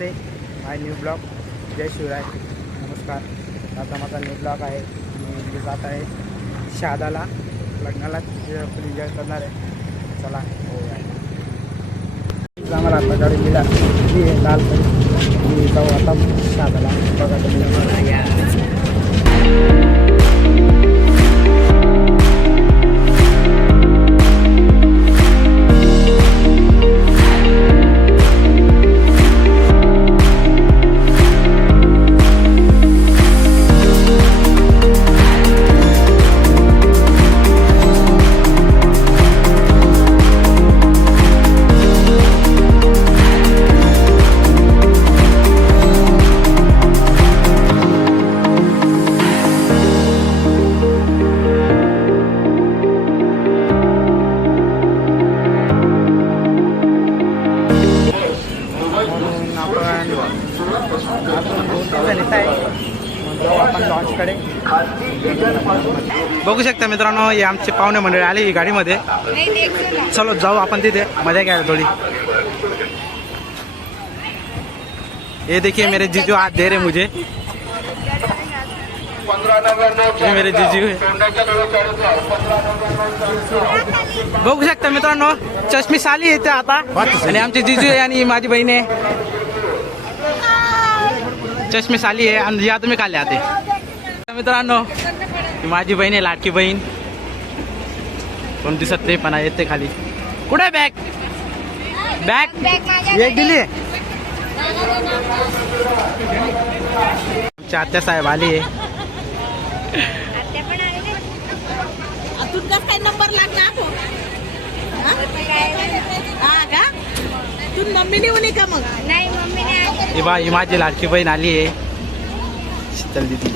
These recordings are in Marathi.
नमस्ते माय न्यू ब्लॉग. जय शिवराय. नमस्कार. आता माझा न्यू ब्लॉग आहे. मी जात आहे शहादाला लग्नाला फुल एन्जॉय करणार आहे. चला हो आम्हाला आता गाडी दिला ती लाल मी जाऊ आता शहादाला बघा तुम्ही. बघू शकता मित्रांनो, हे आमचे पाहुणे मंडळी आली गाडीमध्ये. चलो जाऊ आपण तिथे मजा घ्यायला थोडी. ये देखिए मेरे जीजू हाथ दे रहे मुझे. ये मेरे जीजू है. बघू शकता मित्रांनो, चष्मीस आली येते आता आणि आमचे जीजू आहे आणि माझी बहीण आहे. चष्मीस आली आहे आणि या तुम्ही खाल्ले आते मित्रांनो. माझी बहीण आहे, लाडकी बहीण. कोण दिसत नाही पण येते खाली. कुठे बॅग बॅग एक दिली. आमच्या आत्या साहेब आली आहे. नंबर लागला तू मम्मीने होणे का मग? नाही मम्मीने. ही माझी लाडकी बहीण आली आहे, शीतल दीदी.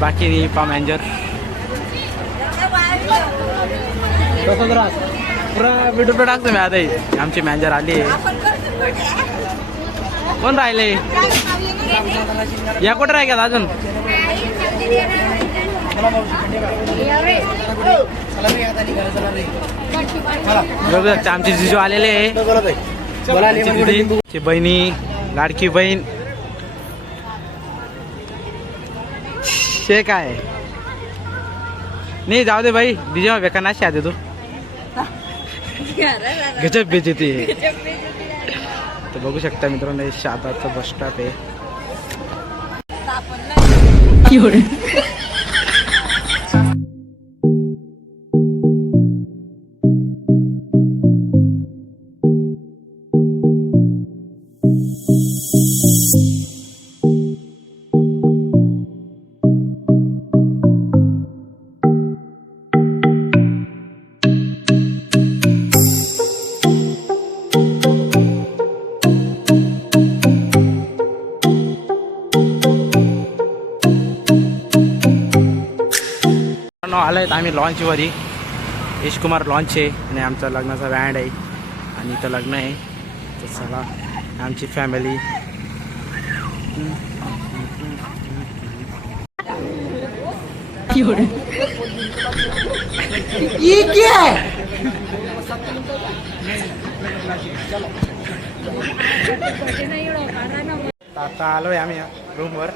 बाकी नाही पा मॅनेजर पुरा व्हिडिओ टाकतो मी आता. आमची मॅनेजर आली आहे. कोण राहिले या कुठे राहिल्यात अजून? आमची जिजू आलेले आहे. बहिणी लाडकी बहीण शे काय नाही. जाऊ दे भाई, डीजे बेकार नाशी आते तू. गजब बेचती आहे. तर बघू शकता मित्रांनो, शहादाचं बस स्टॉप आहे. आलोय आम्ही लॉन्चवरी. यश कुमार लॉन्च आहे आणि आमचा लग्नाचा बँड आहे आणि इथं लग्न आहे. तर चला आमची फॅमिली. आता आलोय आम्ही रूमवर.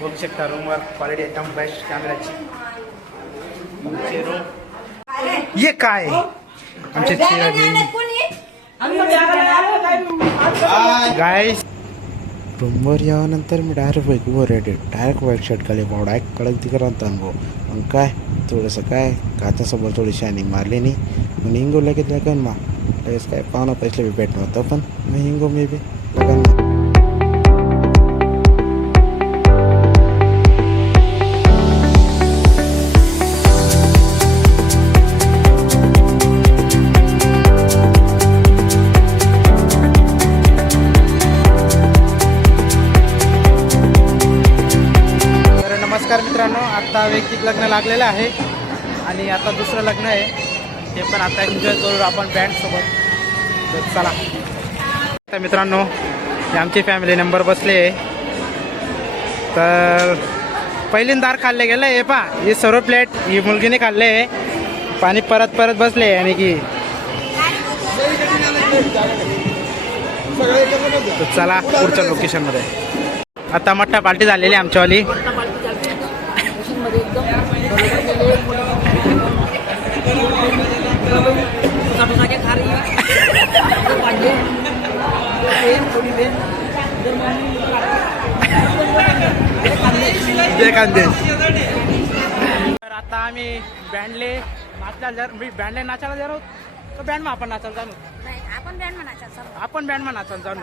बघू शकता रूमवर क्वालिटी एकदम बेस्ट कॅमेराची. ये काय आमचे गाइस. रूमवर यानंतर मी डायरेक्ट बाईकवर डायरेक्ट व्हाईट शर्ट खाली डायरेक्ट कडक तिकडं अनुभव. मग काय थोडंसं काय काचासमोर थोडी शायनिंग मारली नाही. मग हिंगो लगेच लगन मा लगेच काय पाहुणा पैसे बी भेट नव्हतं पण मग हिंगो मी बी लगन. मित्रांनो, आता वैयक्तिक लग्न लागलेलं आहे आणि आता दुसरं लग्न आहे. ते पण आता एन्जॉय करू आपण बँड सोबत. तर चला. तर मित्रांनो, हे आमची फॅमिली नंबर बसले. तर पहिल्यांदार खाल्ले गेलं हे पा. हे सर्व प्लेट ही मुलगीने खाल्ले. पाणी परत परत बसले आणि की तर चला पुढच्या लोकेशनमध्ये. आता मोठा पार्टी झालेली आमच्यावाली. तर आता आम्ही बँडले नाचायला नाचायला जाऊ तर बँड आपण नाचायला जाणू. आपण बँड नाचायला जाणू.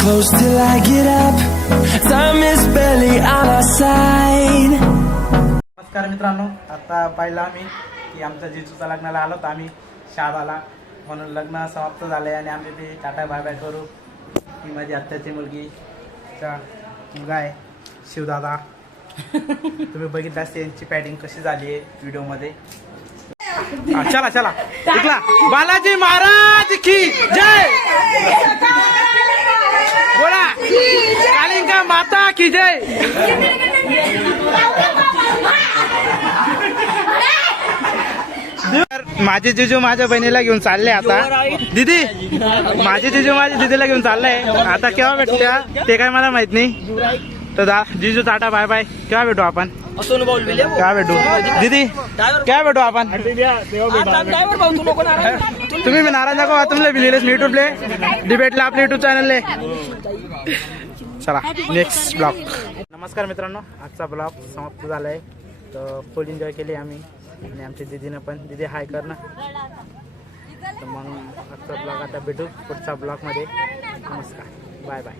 close till I get up. Time is barely on our side. नमस्कार मित्रांनो, आता पाहिलं आम्ही की आमच्या जिजूच्या लग्नाला आलो तर आम्ही शादाला म्हणून लग्न समाप्त झालंय आणि आम्ही ते टाटा बाय बाय करू. ही माझी आत्याची मुलगी मुलगा आहे शिवदादा. तुम्ही बघितलं असते यांची पॅडिंग कशी झाली आहे व्हिडिओमध्ये. चला चला इकला. बालाजी महाराज की जय. बोला कालिंगा माता की जय. माझे जिजू माझ्या बहिणीला घेऊन चालले आता. दीदी माझे जिजू माझ्या दीदीला घेऊन चाललंय. आता केव्हा भेटत्या ते काय मला माहित नाही. तर जिजू टाटा बाय बाय. केव्हा भेटू आपण. केव्हा भेटू दीदी. केव्हा भेटू आपण. तुम्ही मी नाराज नको तुमले बिलिलेस मी युट्यूबले डिबेटला आपल्या युट्यूब चॅनलले. चला नेक्स्ट ब्लॉग. नमस्कार मित्रांनो, आजचा ब्लॉग समाप्त झाला आहे. तर फुल एन्जॉय केली आम्ही आणि आमच्या दीदीनं पण. दीदी हाय कर ना. तर मग आजचा ब्लॉग आता भेटू पुढच्या ब्लॉगमध्ये. नमस्कार बाय बाय.